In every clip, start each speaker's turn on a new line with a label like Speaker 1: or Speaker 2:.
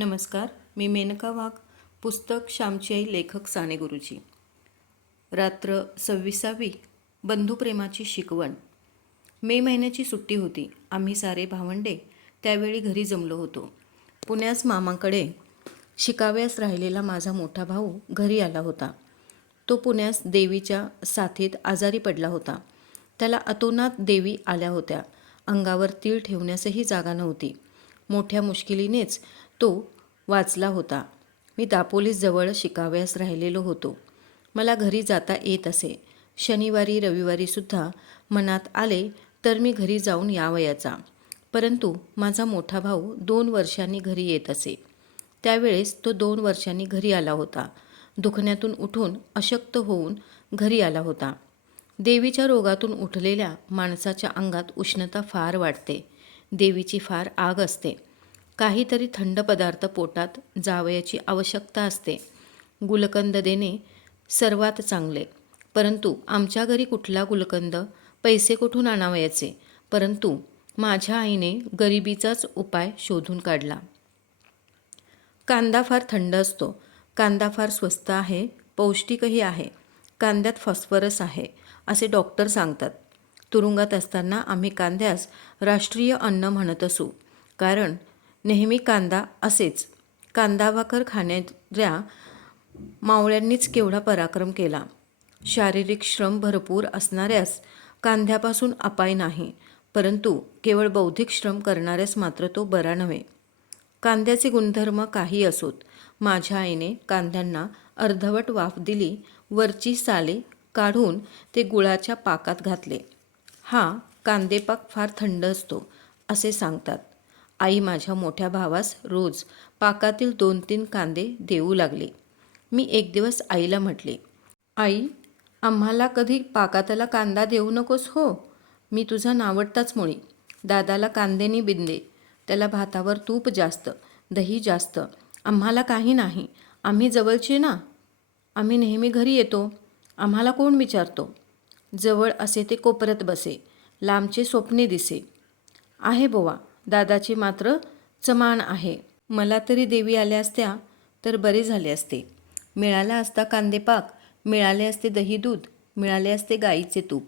Speaker 1: नमस्कार मी मेनका वाघ पुस्तक श्यामची आई लेखक साने गुरुजी रात्र सव्वीसावी बंधुप्रेमाची शिकवण मे महिन्याची सुट्टी होती आम्ही सारे भावंडे त्यावेळी घरी जमलो होतो पुण्यास मामाकडे शिकाव्यास राहिलेला माझा मोठा भाऊ घरी आला होता तो पुण्यास देवीच्या साथीत आजारी पडला होता त्याला अतोनात देवी आल्या होत्या अंगावर तीळ ठेवण्यासही जागा नव्हती मोठ्या मुश्किलीनेच तो वाचला होता मी दापोलीसजवळ शिकाव्यास राहिलेलो होतो मला घरी जाता येत असे शनिवारी रविवारीसुद्धा मनात आले तर मी घरी जाऊन यावयाचा परंतु माझा मोठा भाऊ दोन वर्षांनी घरी येत असे त्यावेळेस तो दोन वर्षांनी घरी आला होता दुखण्यातून उठून अशक्त होऊन घरी आला होता देवीच्या रोगातून उठलेल्या माणसाच्या अंगात उष्णता फार वाटते देवीची फार आग असते काहीतरी थंड पदार्थ पोटात जावयाची आवश्यकता असते गुलकंद देणे सर्वात चांगले परंतु आमच्या घरी कुठला गुलकंद पैसे कुठून आणावयाचे परंतु माझ्या आईने गरिबीचाच उपाय शोधून काढला कांदा फार थंड असतो कांदा फार स्वस्त आहे पौष्टिकही आहे कांद्यात फॉस्फरस आहे असे डॉक्टर सांगतात तुरुंगात असताना आम्ही कांद्यास राष्ट्रीय अन्न म्हणत असू कारण नेहमी कांदा असेच कांदा भाकर खाण्याऱ्या मावळ्यांनीच केवढा पराक्रम केला शारीरिक श्रम भरपूर असणाऱ्यास कांद्यापासून अपाय नाही परंतु केवळ बौद्धिक श्रम करणाऱ्यास मात्र तो बरा नव्हे कांद्याचे गुणधर्म काही असोत माझ्या आईने कांद्यांना अर्धवट वाफ दिली वरची साले काढून ते गुळाच्या पाकात घातले हा कांदेपाक फार थंड असतो असे सांगतात आई माझ्या मोठ्या भावास रोज पाकातील दोन तीन कांदे देऊ लागले मी एक दिवस आईला म्हटले आई आम्हाला कधी पाकातला कांदा देऊ नकोस हो मी तुझा नावडताच मुळी दादाला कांदेनी बिंदे त्याला भातावर तूप जास्त दही जास्त आम्हाला काही नाही आम्ही जवळचे ना आम्ही नेहमी घरी येतो आम्हाला कोण विचारतो जवळ असे ते कोपरत बसे लांबचे स्वप्ने दिसे आहे बोवा दादाची मात्र चमान आहे मला तरी देवी आल्या असत्या तर बरे झाले असते मिळाला असता कांदेपाक मिळाले असते दही दूध मिळाले असते गाईचे तूप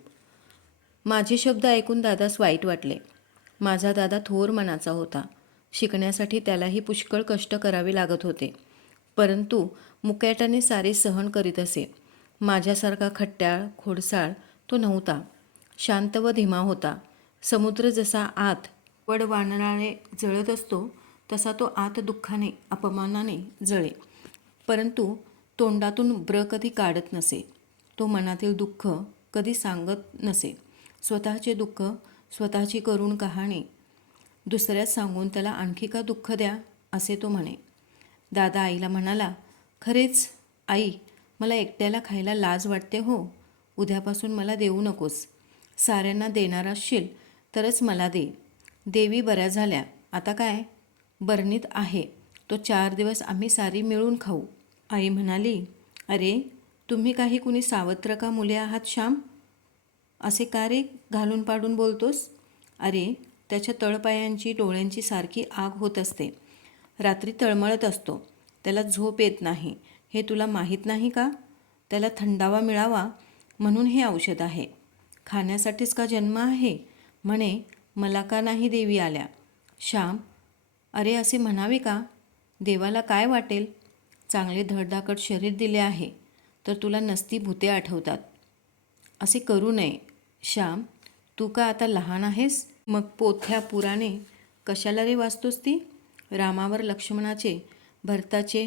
Speaker 1: माझे शब्द ऐकून दादास वाईट वाटले माझा दादा थोर मनाचा होता शिकण्यासाठी त्यालाही पुष्कळ कष्ट करावे लागत होते परंतु मुकॅटाने सारे सहन करीत असे माझ्यासारखा खट्ट्याळ खोडसाळ तो नव्हता शांत व धीमा होता समुद्र जसा आत वड जळत असतो तसा तो आत दुःखाने अपमानाने जळे परंतु तोंडातून ब्र कधी काढत नसे तो मनातील दुःख कधी सांगत नसे स्वतःचे दुःख स्वतःची करून कहाणे दुसऱ्यात सांगून त्याला आणखी का दुःख द्या असे तो म्हणे दादा आईला म्हणाला खरेच आई मला एकट्याला खायला लाज वाटते हो उद्यापासून मला देऊ नकोस साऱ्यांना देणार असशील तरच मला दे देवी बऱ्या झाल्या आता काय बरणीत आहे तो चार दिवस आम्ही सारी मिळून खाऊ आई म्हणाली अरे तुम्ही काही कुणी सावत्र का मुले आहात श्याम असे का रे घालून पाडून बोलतोस अरे त्याच्या तळपायांची डोळ्यांची सारखी आग होत असते रात्री तळमळत असतो त्याला झोप येत नाही हे तुला माहीत नाही का त्याला थंडावा मिळावा म्हणून हे औषध आहे खाण्यासाठीच का जन्म आहे म्हणे मला का नाही देवी आल्या श्याम अरे असे म्हणावे का देवाला काय वाटेल चांगले धडधाकट शरीर दिले आहे तर तुला नसती भूते आठवतात असे करू नये श्याम तू का आता लहान आहेस मग पोथ्या पुराणे कशाला रे वाचतोस ती रामावर लक्ष्मणाचे भरताचे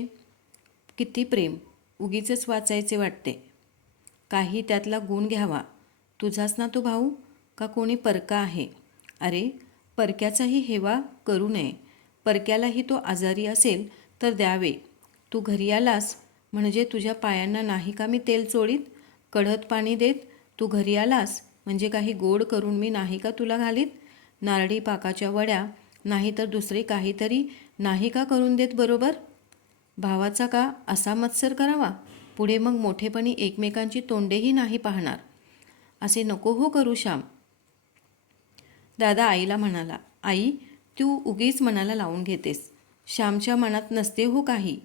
Speaker 1: किती प्रेम उगीच वाचायचे वाटते काही त्यातला गुण घ्यावा तुझाच ना तो भाऊ का कोणी परका आहे अरे परक्याचाही हेवा करू नये परक्यालाही तो आजारी असेल तर द्यावे तू घरी आलास म्हणजे तुझ्या पायांना नाही का मी तेल चोळीत कढत पाणी देत तू घरी आलास म्हणजे काही गोड करून मी नाही का तुला घालीत नारळी पाकाच्या वड्या नाही तर दुसरे काहीतरी नाही का करून देत बरोबर भावाचा का असा मत्सर करावा पुढे मग मोठेपणी एकमेकांची तोंडेही नाही पाहणार असे नको हो करू श्याम दादा आईला म्हणाला आई तू उगीच मनाला लावून घेतेस श्यामच्या मनात नसते हो काही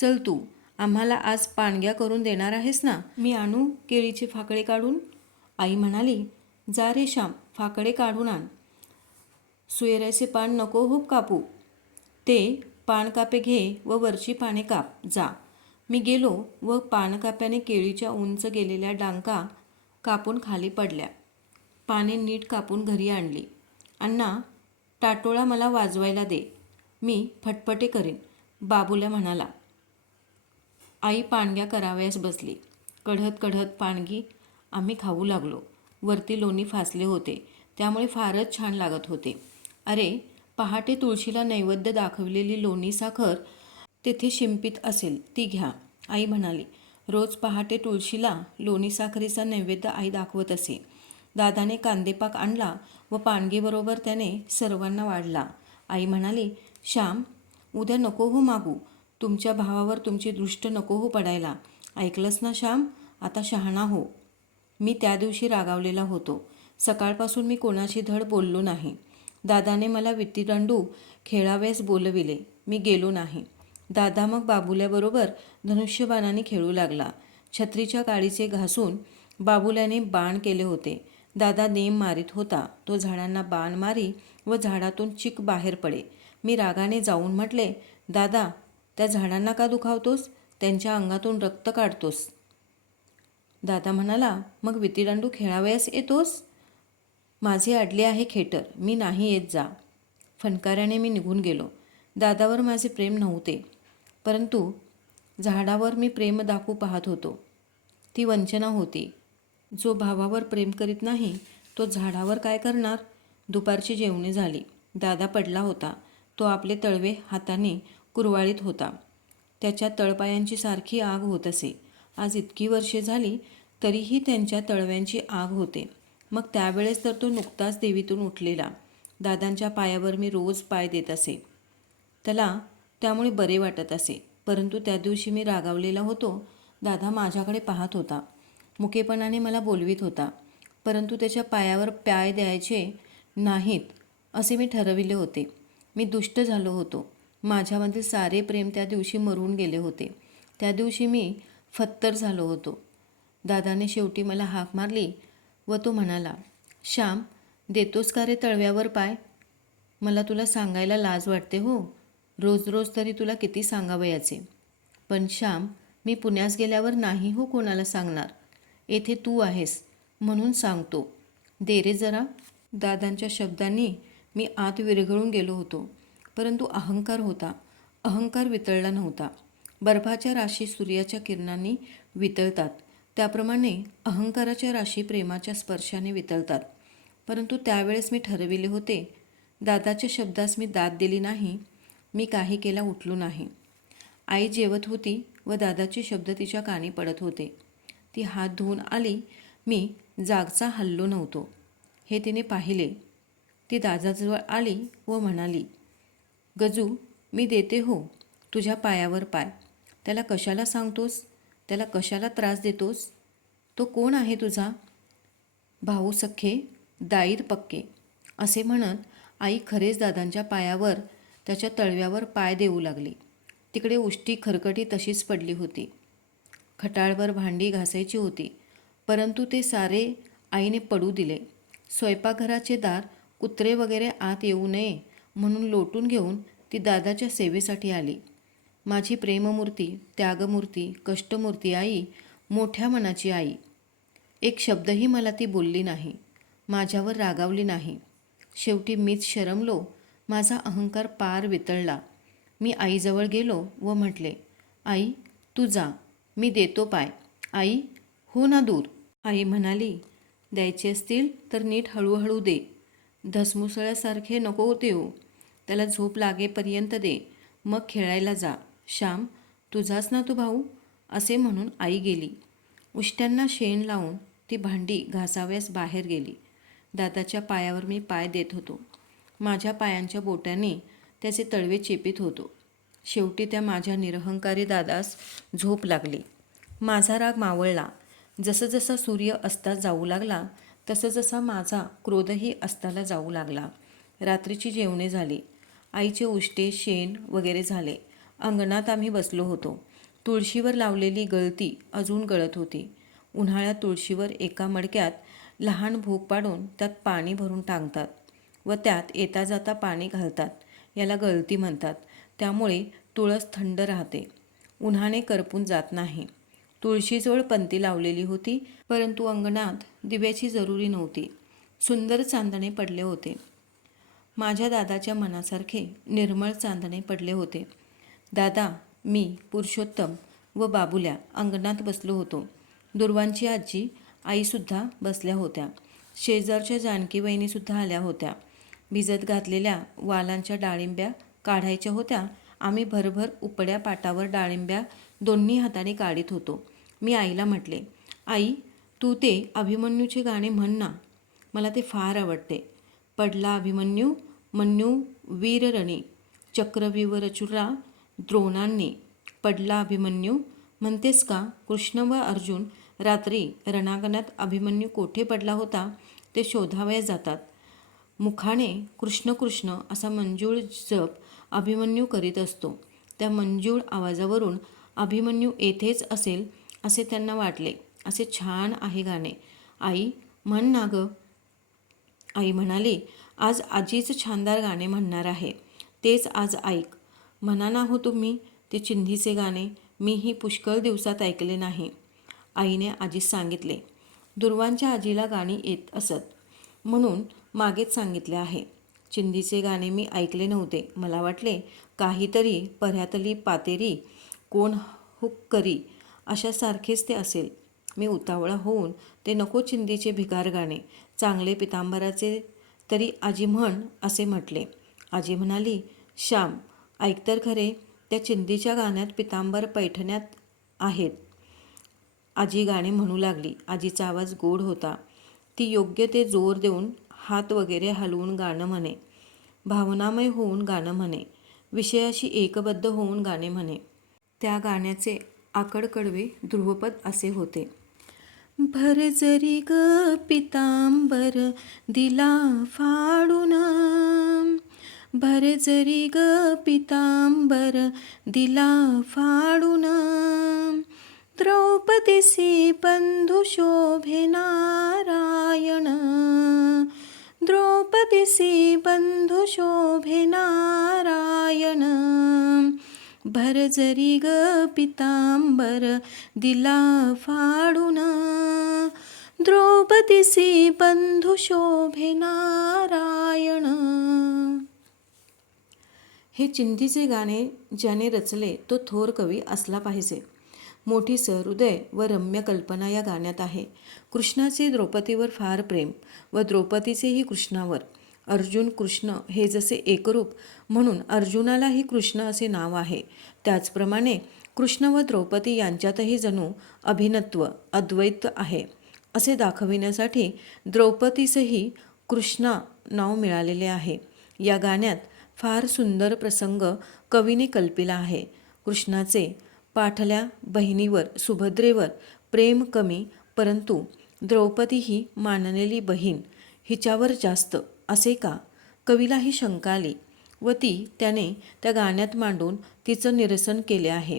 Speaker 1: चल तू आम्हाला आज पाणग्या करून देणार आहेस ना मी आणू केळीचे फाकडे काढून आई म्हणाली जा रे श्याम फाकडे काढून आण सुयऱ्याचे पान नको हो कापू ते पान कापे घे व वरची पाने काप जा मी गेलो व पानकाप्याने केळीच्या उंच गेलेल्या डांका कापून खाली पडल्या पाने नीट कापून घरी आणली अण्णा टाटोळा मला वाजवायला दे मी फटफटे करेन बाबूला म्हणाला आई पाणग्या करावयास बसली कढत कढत पाणगी आम्ही खाऊ लागलो वरती लोणी फासले होते त्यामुळे फारच छान लागत होते अरे पहाटे तुळशीला नैवेद्य दाखवलेली लोणी साखर तेथे शिंपित असेल ती घ्या आई म्हणाली रोज पहाटे तुळशीला लोणी साखरेचा नैवेद्य आई दाखवत असे दादाने कांदेपाक आणला व पाणगीबरोबर त्याने सर्वांना वाढला आई म्हणाली श्याम उद्या नको हो मागू तुमच्या भावावर तुमची दृष्ट नको हो पडायला ऐकलंस ना श्याम आता शहाणा हो मी त्या दिवशी रागावलेला होतो सकाळपासून मी कोणाशी धड बोललो नाही दादाने मला विट्टीदांडू खेळावेस बोलविले मी गेलो नाही दादा मग बाबुल्याबरोबर धनुष्यबाणाने खेळू लागला छत्रीच्या काळीचे घासून बाबुल्याने बाण केले होते दादा नेम मारीत होता तो झाडांना बाण मारी व झाडातून चिक बाहेर पडे मी रागाने जाऊन म्हटले दादा त्या झाडांना का दुखावतोस त्यांच्या अंगातून रक्त काढतोस दादा म्हणाला मग विटीदांडू खेळावयास येतोस माझे अडले आहे खेटर मी नाही येत जा फणकाऱ्याने मी निघून गेलो दादावर माझे प्रेम नव्हते परंतु झाडावर मी प्रेम दाखवू पाहत होतो ती वंचना होती जो भावावर प्रेम करीत नाही तो झाडावर काय करणार दुपारची जेवणे झाली दादा पडला होता तो आपले तळवे हाताने कुरवाळीत होता त्याच्या तळपायांची सारखी आग होत असे आज इतकी वर्षे झाली तरीही त्यांच्या तळव्यांची आग होते मग त्यावेळेस तर तो नुकताच देवीतून उठलेला दादांच्या पायावर मी रोज पाय देत असे त्याला त्यामुळे बरे वाटत असे परंतु त्या दिवशी मी रागावलेला होतो दादा माझ्याकडे पाहत होता मुकेपणाने मला बोलवीत होता परंतु त्याच्या पायावर प्याय द्यायचे नाहीत असे मी ठरविले होते मी दुष्ट झालो होतो माझ्यामधील सारे प्रेम त्या दिवशी मरून गेले होते त्या दिवशी मी फत्तर झालो होतो दादाने शेवटी मला हाक मारली व तो म्हणाला श्याम देतोस का रे तळव्यावर पाय मला तुला सांगायला लाज वाटते हो रोज रोज तरी तुला किती सांगावयाचे पण श्याम मी पुण्यास गेल्यावर नाही हो कोणाला सांगणार येथे तू आहेस म्हणून सांगतो देरे जरा दादांच्या शब्दांनी मी आत विरघळून गेलो होतो परंतु अहंकार होता अहंकार वितळला नव्हता बर्फाच्या राशी सूर्याच्या किरणांनी वितळतात त्याप्रमाणे अहंकाराच्या राशी प्रेमाच्या स्पर्शाने वितळतात परंतु त्यावेळेस मी ठरविले होते दादाच्या शब्दास मी दाद दिली नाही मी काही केला उठलो नाही आई जेवत होती व दादाचे शब्द तिच्या कानी पडत होते ती हात धुवून आली मी जागचा हल्लो नव्हतो हे तिने पाहिले ती दादाजवळ आली व म्हणाली गजू मी देते हो तुझ्या पायावर पाय त्याला कशाला सांगतोस त्याला कशाला त्रास देतोस तो कोण आहे तुझा भाऊ सख्खे दाईर पक्के असे म्हणत आई खरेच दादांच्या पायावर त्याच्या तळव्यावर पाय देऊ लागली तिकडे उष्टी खरकटी तशीच पडली होती खटाळवर भांडी घासायची होती परंतु ते सारे आईने पडू दिले स्वयंपाकघराचे दार कुत्रे वगैरे आत येऊ नये म्हणून लोटून घेऊन ती दादाच्या सेवेसाठी आली माझी प्रेममूर्ती त्यागमूर्ती कष्टमूर्ती आई मोठ्या मनाची आई एक शब्दही मला ती बोलली नाही माझ्यावर रागावली नाही शेवटी मीच शरमलो माझा अहंकार पार वितळला मी आईजवळ गेलो व म्हटले आई तू जा मी देतो पाय आई हो ना दूर आई म्हणाली द्यायचे असतील तर नीट हळूहळू दे धसमुसळ्यासारखे नको देऊ त्याला झोप लागेपर्यंत दे मग खेळायला जा श्याम तुझाच ना तू भाऊ असे म्हणून आई गेली उष्ट्यांना शेण लावून ती भांडी घासाव्यास बाहेर गेली दादाच्या पायावर मी पाय देत होतो माझ्या पायांच्या बोटाने त्याचे तळवे चेपित होतो शेवटी त्या माझ्या निरहंकारी दादास झोप लागली माझा राग मावळला जसा सूर्य अस्ता जाऊ लागला तसंजसा माझा क्रोधही अस्ताला जाऊ लागला रात्रीची जेवणे झाली आईचे उष्टे शेण वगैरे झाले अंगणात आम्ही बसलो होतो तुळशीवर लावलेली गळती अजून गळत होती उन्हाळ्यात तुळशीवर एका मडक्यात लहान भूक पाडून त्यात पाणी भरून टांगतात व त्यात येता जाता पाणी घालतात याला गळती म्हणतात त्यामुळे तुळस थंड राहते उन्हाने करपून जात नाही तुळशीजवळ पंती लावलेली होती परंतु अंगणात दिव्याची जरुरी नव्हती सुंदर चांदणे पडले होते माझ्या दादाच्या मनासारखे निर्मळ चांदणे पडले होते दादा मी पुरुषोत्तम व बाबुल्या अंगणात बसलो होतो दुर्वांची आजी आईसुद्धा बसल्या होत्या शेजारच्या जानकी वहिनीसुद्धा आल्या होत्या भिजत घातलेल्या वालांच्या डाळिंब्या काढायच्या होत्या आम्ही भरभर उपड्या पाटावर डाळिंब्या दोन्ही हाताने काढित होतो मी आईला म्हटले आई तू ते अभिमन्यूचे गाणे म्हण ना मला ते फार आवडते पडला अभिमन्यू मन्यू वीररणे रचुरा द्रोणांनी पडला अभिमन्यू म्हणतेस का कृष्ण व अर्जुन रात्री रणांगणात अभिमन्यू कोठे पडला होता ते शोधावया जातात मुखाने कृष्ण कृष्ण असा मंजूळ जप अभिमन्यू करीत असतो त्या मंजूळ आवाजावरून अभिमन्यू येथेच असेल असे त्यांना वाटले असे छान आहे गाणे आई म्हण ना गं आई म्हणाली आज आजीच छानदार गाणे म्हणणार आहे तेच आज ऐक म्हणा ना हो तुम्ही ते चिंधीचे गाणे मी ही पुष्कळ दिवसात ऐकले नाही आईने आजीस सांगितले दुर्वांच्या आजीला गाणी येत असत म्हणून मागेच सांगितले आहे चिंदीचे गाणे मी ऐकले नव्हते मला वाटले काहीतरी पर्यातली पातेरी कोण हुक करी अशासारखेच ते असेल मी उतावळा होऊन ते नको चिंदीचे भिकार गाणे चांगले पितांबराचे तरी आजी म्हण असे म्हटले आजी म्हणाली श्याम ऐकतर खरे त्या चिंदीच्या गाण्यात पितांबर पैठण्यात आहेत आजी गाणे म्हणू लागली आजीचा आवाज गोड होता ती योग्य ते जोर देऊन हात वगैरे हलवून गाणं म्हणे भावनामय होऊन गाणं म्हणे विषयाशी एकबद्ध होऊन गाणे म्हणे त्या गाण्याचे आकडकडवे ध्रुवपद असे होते भर जरी ग पितांबर दिला फाडून भर जरी ग पितांबर दिला फाडून द्रौपदीसी शोभे नारायण द्रौपदीसी शोभे नारायण भरजरी ग पितांबर दिला फाडून द्रौपदीसी बंधुशोभे नारायण हे चिंधीचे गाणे ज्याने रचले तो थोर कवी असला पाहिजे मोठी सहृदय व रम्य कल्पना या गाण्यात आहे कृष्णाचे द्रौपदीवर फार प्रेम व द्रौपदीचेही कृष्णावर अर्जुन कृष्ण हे जसे एकरूप म्हणून अर्जुनालाही कृष्ण असे नाव आहे त्याचप्रमाणे कृष्ण व द्रौपदी यांच्यातही जणू अभिनत्व अद्वैत आहे असे दाखविण्यासाठी द्रौपदीसही कृष्णा नाव मिळालेले आहे या गाण्यात फार सुंदर प्रसंग कवीने कल्पिला आहे कृष्णाचे पाठल्या बहिणीवर सुभद्रेवर प्रेम कमी परंतु द्रौपदी ही मानलेली बहीण हिच्यावर जास्त असे का कवीला ही शंका आली व ती त्याने त्या गाण्यात मांडून तिचं निरसन केले आहे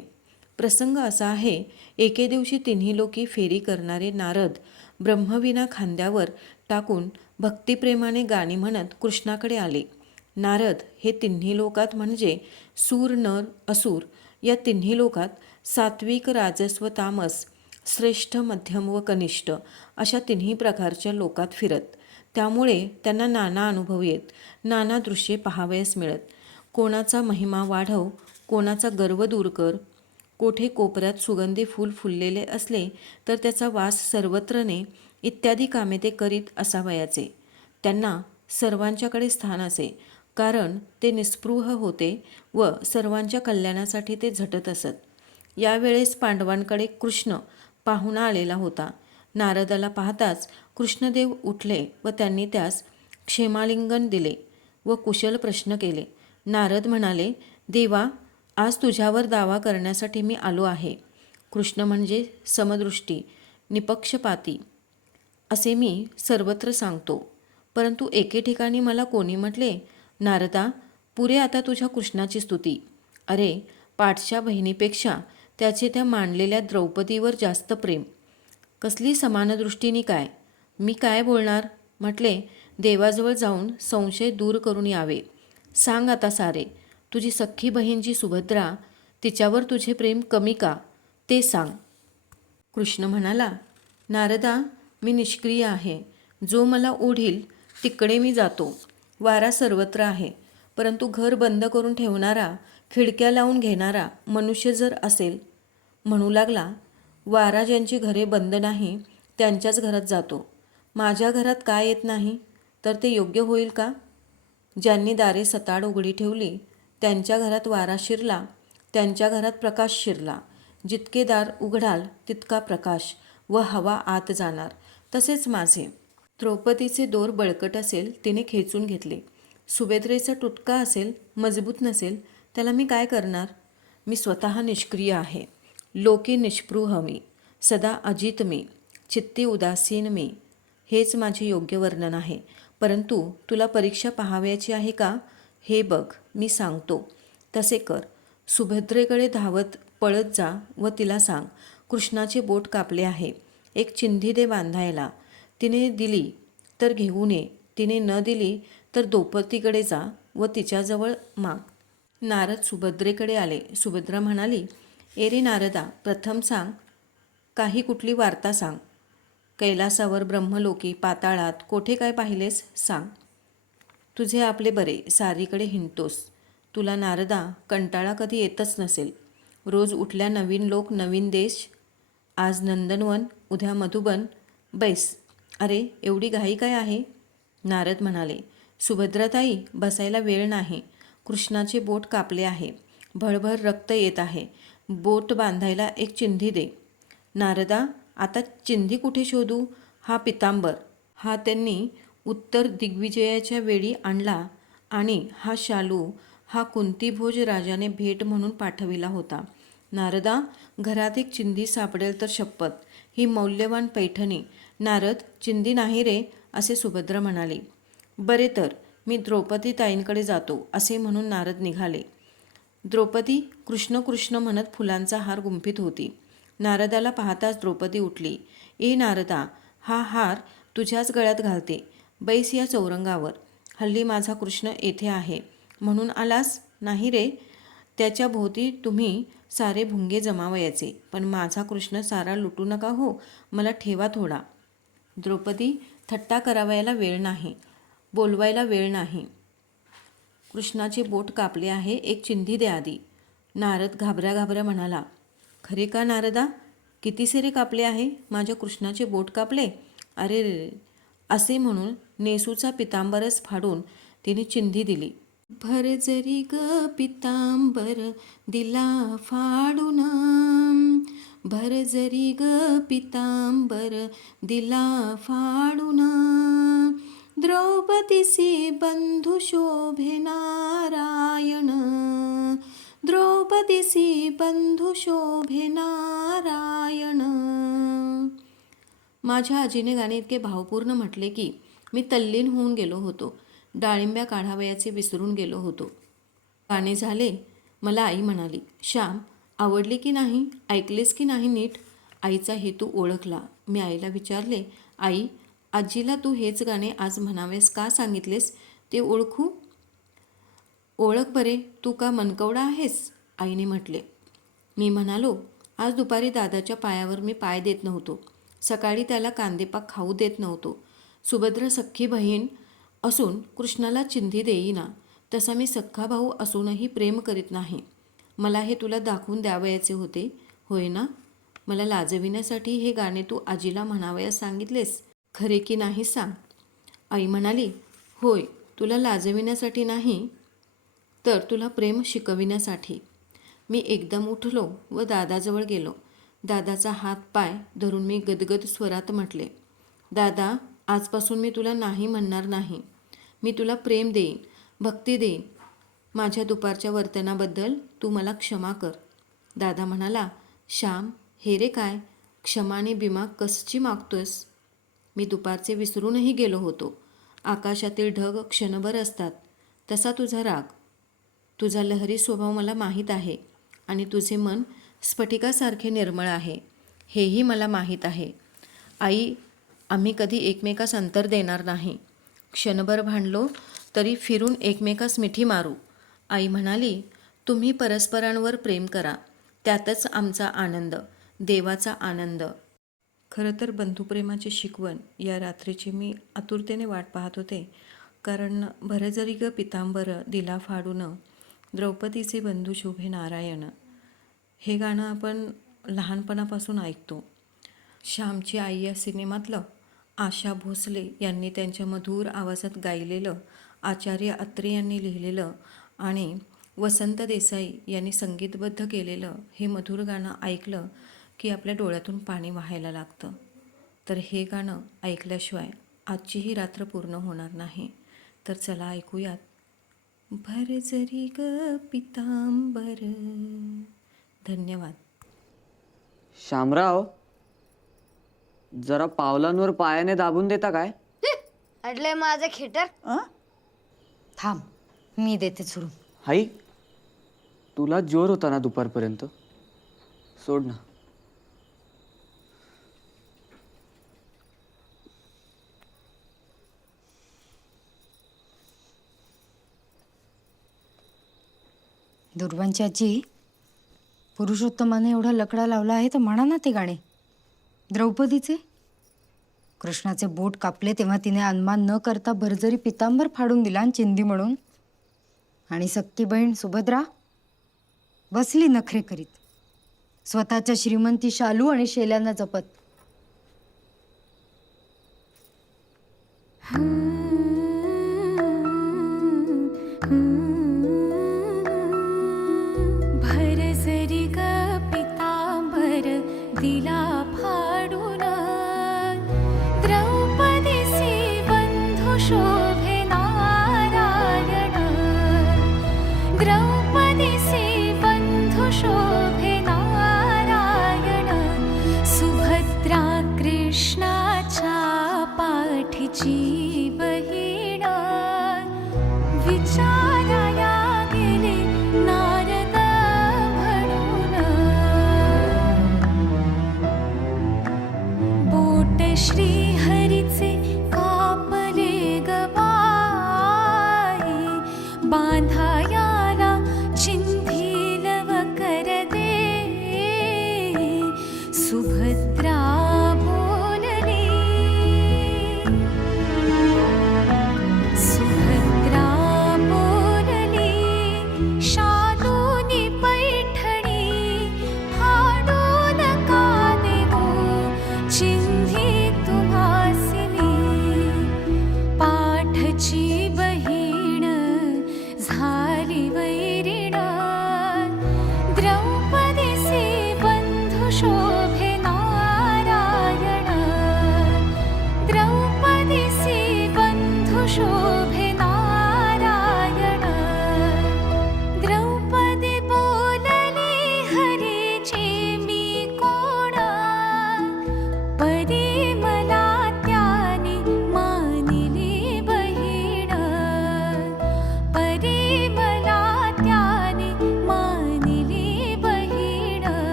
Speaker 1: प्रसंग असा आहे एके दिवशी तिन्ही लोकी फेरी करणारे नारद ब्रह्मविना खांद्यावर टाकून भक्तिप्रेमाने गाणी म्हणत कृष्णाकडे आले नारद हे तिन्ही लोकात म्हणजे सूर नर असूर या तिन्ही लोकात सात्विक व तामस श्रेष्ठ मध्यम व कनिष्ठ अशा तिन्ही प्रकारच्या लोकात फिरत त्यामुळे त्यांना नाना अनुभव येत नाना दृश्ये पहावयास मिळत कोणाचा महिमा वाढव कोणाचा गर्व दूर कर कोठे कोपऱ्यात सुगंधी फूल फुललेले असले तर त्याचा वास सर्वत्रने इत्यादी कामे ते करीत असावयाचे त्यांना सर्वांच्याकडे स्थान असे कारण ते निस्पृह होते व सर्वांच्या कल्याणासाठी ते झटत असत यावेळेस पांडवांकडे कृष्ण पाहुणा आलेला होता नारदाला पाहताच कृष्णदेव उठले व त्यांनी त्यास क्षेमालिंगन दिले व कुशल प्रश्न केले नारद म्हणाले देवा आज तुझ्यावर दावा करण्यासाठी मी आलो आहे कृष्ण म्हणजे समदृष्टी निपक्षपाती असे मी सर्वत्र सांगतो परंतु एके ठिकाणी मला कोणी म्हटले नारदा पुरे आता तुझ्या कृष्णाची स्तुती अरे पाठच्या बहिणीपेक्षा त्याचे त्या मांडलेल्या द्रौपदीवर जास्त प्रेम कसली समानदृष्टीने काय मी काय बोलणार म्हटले देवाजवळ जाऊन संशय दूर करून यावे सांग आता सारे तुझी सख्खी बहीण जी सुभद्रा तिच्यावर तुझे प्रेम कमी का ते सांग कृष्ण म्हणाला नारदा मी निष्क्रिय आहे जो मला ओढील तिकडे मी जातो वारा सर्वत्र आहे परंतु घर बंद करून ठेवणारा खिडक्या लावून घेणारा मनुष्य जर असेल म्हणू लागला वारा ज्यांची घरे बंद नाही त्यांच्याच घरात जातो माझ्या घरात काय येत नाही तर ते योग्य होईल का ज्यांनी दारे सताड उघडी ठेवली त्यांच्या घरात वारा शिरला त्यांच्या घरात प्रकाश शिरला जितके दार उघडाल तितका प्रकाश व हवा आत जाणार तसेच माझे द्रौपदीचे दोर बळकट असेल तिने खेचून घेतले सुभेद्रेचा तुटका असेल मजबूत नसेल त्याला मी काय करणार मी स्वतः निष्क्रिय आहे लोके निष्पृह मी सदा अजित मी चित्ती उदासीन मी हेच माझे योग्य वर्णन आहे परंतु तुला परीक्षा पाहावयाची आहे का हे बघ मी सांगतो तसे कर सुभद्रेकडे धावत पळत जा व तिला सांग कृष्णाचे बोट कापले आहे एक चिंधी दे बांधायला तिने दिली तर घेऊन ये तिने न दिली तर दोपतीकडे जा व तिच्याजवळ माग नारद सुभद्रेकडे आले सुभद्रा म्हणाली एरे नारदा प्रथम सांग काही कुठली वार्ता सांग कैलासावर ब्रह्मलोकी पाताळात कोठे काय पाहिलेस सांग तुझे आपले बरे सारीकडे हिंडतोस तुला नारदा कंटाळा कधी येतच नसेल रोज उठल्या नवीन लोक नवीन देश आज नंदनवन उद्या मधुबन बैस अरे एवढी घाई काय आहे नारद म्हणाले सुभद्राताई बसायला वेळ नाही कृष्णाचे बोट कापले आहे भळभर रक्त येत आहे बोट बांधायला एक चिंधी दे नारदा आता चिंधी कुठे शोधू हा पितांबर हा त्यांनी उत्तर दिग्विजयाच्या वेळी आणला आणि हा शालू हा कुंतीभोज राजाने भेट म्हणून पाठविला होता नारदा घरात एक चिंधी सापडेल तर शपथ ही मौल्यवान पैठणी नारद चिंदी नाही रे असे सुभद्र म्हणाले बरे तर मी द्रौपदी ताईंकडे जातो असे म्हणून नारद निघाले द्रौपदी कृष्ण कृष्ण म्हणत फुलांचा हार गुंफित होती नारदाला पाहताच द्रौपदी उठली ए नारदा हा हार तुझ्याच गळ्यात घालते बैस या चौरंगावर हल्ली माझा कृष्ण येथे आहे म्हणून आलास नाही रे त्याच्या भोवती तुम्ही सारे भुंगे जमावयाचे पण माझा कृष्ण सारा लुटू नका हो मला ठेवा थोडा द्रौपदी थट्टा करावयाला वेळ नाही बोलवायला वेळ नाही कृष्णाचे बोट कापले आहे एक चिंधी द्या आधी नारद घाबऱ्या घाबऱ्या म्हणाला खरे का नारदा किती सेरे कापले आहे माझ्या कृष्णाचे बोट कापले अरे रे असे म्हणून नेसूचा पितांबरच फाडून तिने चिंधी दिली भर जरी ग पितांबर दिला फाडून भरजरी ग पितांबर दिला फाडून द्रौपदीसी नारायण द्रौपदीसी नारायण माझ्या आजीने गाणे इतके भावपूर्ण म्हटले की मी तल्लीन होऊन गेलो होतो डाळिंब्या काढावयाचे विसरून गेलो होतो गाणे झाले मला आई म्हणाली श्याम आवडली की नाही ऐकलेस की नाही नीट आईचा हेतू ओळखला मी आईला विचारले आई आजीला तू हेच गाणे आज म्हणावेस का सांगितलेस ते ओळखू ओळख बरे तू का मनकवडा आहेस आईने म्हटले मी म्हणालो आज दुपारी दादाच्या पायावर मी पाय देत नव्हतो सकाळी त्याला कांदेपाक खाऊ देत नव्हतो सुभद्र सख्खी बहीण असून कृष्णाला चिंधी देईना तसा मी सख्खा भाऊ असूनही प्रेम करीत नाही मला हे तुला दाखवून द्यावयाचे होते होय ना मला लाजविण्यासाठी हे गाणे तू आजीला म्हणावयास सांगितलेस खरे की नाही सांग आई म्हणाली होय तुला लाजविण्यासाठी नाही तर तुला प्रेम शिकविण्यासाठी मी एकदम उठलो व दादाजवळ गेलो दादाचा हात पाय धरून मी गदगद स्वरात म्हटले दादा आजपासून मी तुला नाही म्हणणार नाही मी तुला प्रेम देईन भक्ती देईन माझ्या दुपारच्या वर्तनाबद्दल तू मला क्षमा कर दादा म्हणाला श्याम हे रे काय क्षमाने बिमा कसची मागतोयस मी दुपारचे विसरूनही गेलो होतो आकाशातील ढग क्षणभर असतात तसा तुझा राग तुझा लहरी स्वभाव मला माहीत आहे आणि तुझे मन स्फटिकासारखे निर्मळ आहे हेही मला माहीत आहे आई आम्ही कधी एकमेकास अंतर देणार नाही क्षणभर भांडलो तरी फिरून एकमेकास मिठी मारू आई म्हणाली तुम्ही परस्परांवर प्रेम करा त्यातच आमचा आनंद देवाचा आनंद खरं तर बंधुप्रेमाची शिकवण या रात्रीची मी आतुरतेने वाट पाहत होते कारण भरजरी ग पितांबर दिला फाडून द्रौपदीचे बंधू शोभे नारायण हे गाणं आपण लहानपणापासून ऐकतो श्यामची आई या सिनेमातलं आशा भोसले यांनी त्यांच्या मधुर आवाजात गायलेलं आचार्य अत्रे यांनी लिहिलेलं आणि वसंत देसाई यांनी संगीतबद्ध केलेलं हे मधुर गाणं ऐकलं की आपल्या डोळ्यातून पाणी व्हायला लागतं तर हे गाणं ऐकल्याशिवाय आजची ही रात्र पूर्ण होणार नाही तर चला ऐकूयात भर जरी ग पितांबर धन्यवाद
Speaker 2: श्यामराव जरा पावलांवर पायाने दाबून देता काय
Speaker 3: अडले माझं खेटर थांब मी देते सोडून हाई,
Speaker 2: तुला जोर होता ना दुपारपर्यंत सोड ना
Speaker 3: दुर्वांची पुरुषोत्तमाने एवढा लकडा लावला आहे तर म्हणा ना ते गाणे द्रौपदीचे कृष्णाचे बोट कापले तेव्हा तिने अनुमान न करता भरजरी पितांबर फाडून दिला चिंदी म्हणून आणि सक्की बहीण सुभद्रा बसली नखरे करीत स्वतःच्या श्रीमंती शालू आणि शेल्यांना जपत भर सरी का पिता भर दिला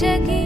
Speaker 3: checking.